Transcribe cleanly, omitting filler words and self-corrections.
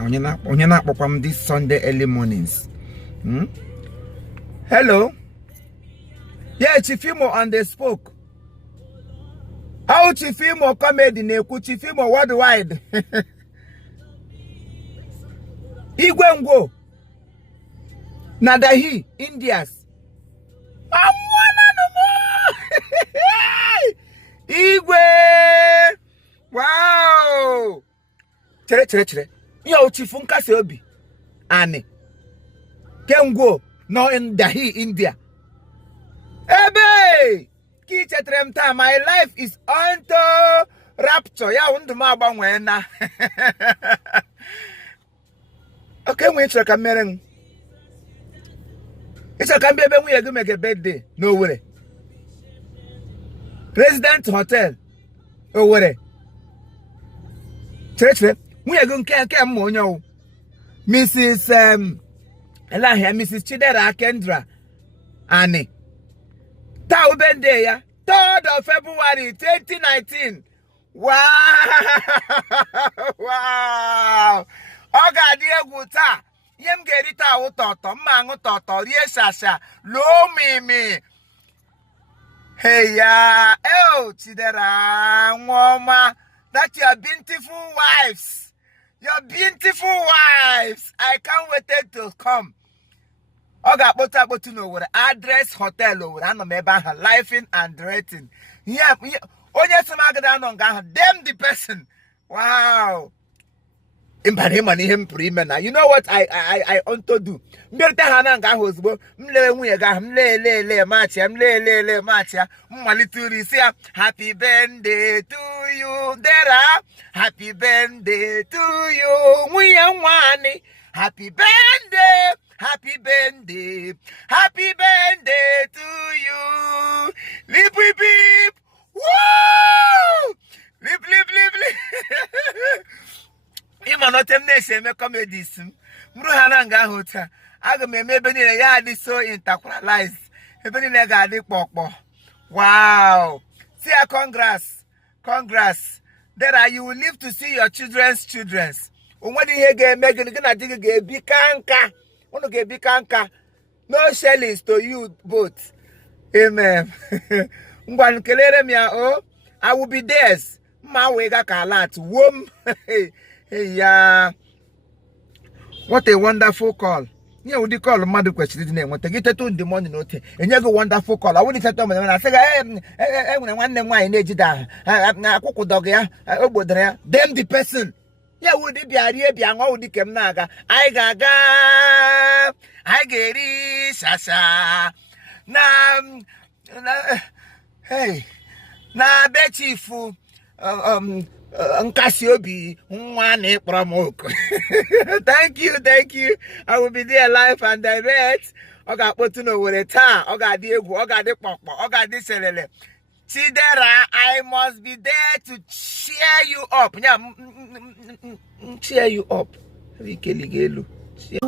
onye na-akpọkwa m this Sunday early mornings. Hello. Yeah, Chief Imo on the spoke. How Chief Imo Comedy na-ekwu Chief Imo worldwide. Igwe ngwo. Nadahi, Indias. Igwe. Wow. Chere. Yo, Chief Nkasi Obi. Ani. Kengwo. No in Dahi, India. Ebe! My life is unto rapture. Ya unduma bangwena. Okay, we check a meeting. It's a can be we are going to make a birthday. No way. Resident Hotel. No way. Church, we are going to come on. Mrs. Mrs. Chidera Kendra. Annie. Tauben Day, 3rd of February 2019. Wow. Oga Dieguta. Yem gerita utoto, mangu toto, riesasha, lo mimi. Hey ya, Chidera, Mama, that your beautiful wives. Your beautiful wives. I can't wait to come. Oga bota to know what address hotel over and her life in and rating. Yeah, oh yes, them the person. Wow. You know what I want to do? Happy birthday to you, Dera. Happy birthday to you. We are one. Happy birthday. Happy birthday. Happy birthday to you. Lip, beep, beep. Woo! Lip. Ima no temnese me comedies. Mruhana nga hota. Aga me benile ya di so interqualize. Benile ga di pokpo. Wow. See a congrats. There you will live to see your children's. Onwadi hege megen gonna dig ge bikanka. Ono ge bikanka. No shellings to you both. Amen. Ngwan kelere mi o. I will be theirs. Ma wega kalat. Wom. Hey, yeah. What a wonderful call. Yeah, would you call a mother question? Want to get to the morning note. And you go wonderful call. I wouldn't say to me when I say, I want them my age that I cook dog ya. Them the person. Yeah, would it be a real young old Dickem Naga? I gaga. I get it, Sasa. Hey. Na Betty fu. Nkasiobi nwane promoke. Thank you. I will be there live and direct. Oga potuno were ta. Oga di egwu. Oga di pokpo. Oga di selele. Chidera, I must be there to cheer you up. Yeah, cheer you up. Cheer.